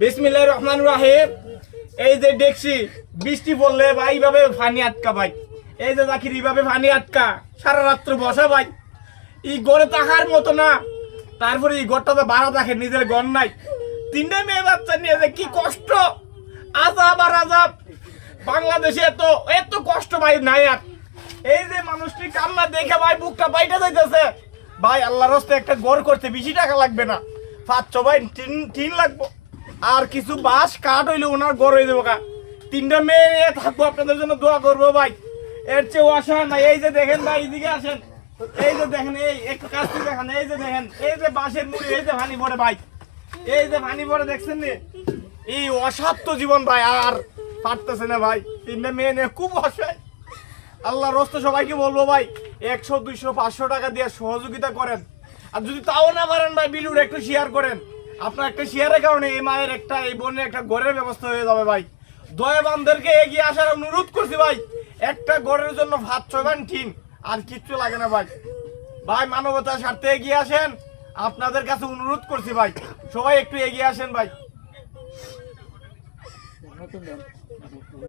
বিসমিল্লাহির রহমানির রহিম। এই যে দেখছি বৃষ্টি পড়লে ভাই এইভাবে পানি আটকা ভাই, এই যে জাকির এইভাবে পানি আটকা সারা রাত্র বসা ভাই, এই গড়ে থাকার মতো না। তারপরে এই গড়টা তো ভাড়া থাকে, নিজের ঘর নাই, তিনটা মেয়ে বাচ্চা নিয়ে যে কি কষ্ট, আজাব আর আজাব। বাংলাদেশে এত এত কষ্ট ভাই নাই আর। এই যে মানুষটি কান্না দেখে ভাই বুকটা বাইটা যাইতেছে ভাই। আল্লাহর রাস্তায় একটা ঘর করতে বেশি টাকা লাগবে না, 500 ভাই টিন লাগবো, আর কিছু বাঁশ কাঠ হইলে ওনার ঘর হয়ে যাবো। তিনটা মেয়ে নিয়ে থাকবো, আপনাদের জন্য দোয়া করবো ভাই। এর চেয়ে অসা নাই। এই যে দেখেন ভাই, এদিকে আসেন, এই যে দেখেন, এই একটু কাছ থেকে দেখেন, এই যে দেখেন, এই যে বাঁশের মুড়ি, এই যে পানি পড়ে ভাই, এই যে পানি পড়ে দেখছেন নি, এই অসাধ্য জীবন ভাই। আর পারতেছে না ভাই, তিনটা মেয়ে নিয়ে খুব অসহায়। আল্লাহর রাস্তে সবাইকে বলবো ভাই, 100, 200, 500 টাকা দিয়ে সহযোগিতা করেন। আর যদি তাও না পারেন ভাই, ভিডিওটা একটু শেয়ার করেন। আপনার একটা শেয়ারের কারণে এই মায়ের একটা, এই বোনের একটা ঘরের ব্যবস্থা হয়ে যাবে ভাই। দয়াবানদেরকে এগিয়ে আসার অনুরোধ করছি ভাই। একটা ঘরের জন্য 500 ভান টিন, আর কিচ্ছু লাগে না ভাই। ভাই মানবতার স্বার্থে এগিয়ে আসেন, আপনাদের কাছে অনুরোধ করছি ভাই, সবাই একটু এগিয়ে আসেন ভাই।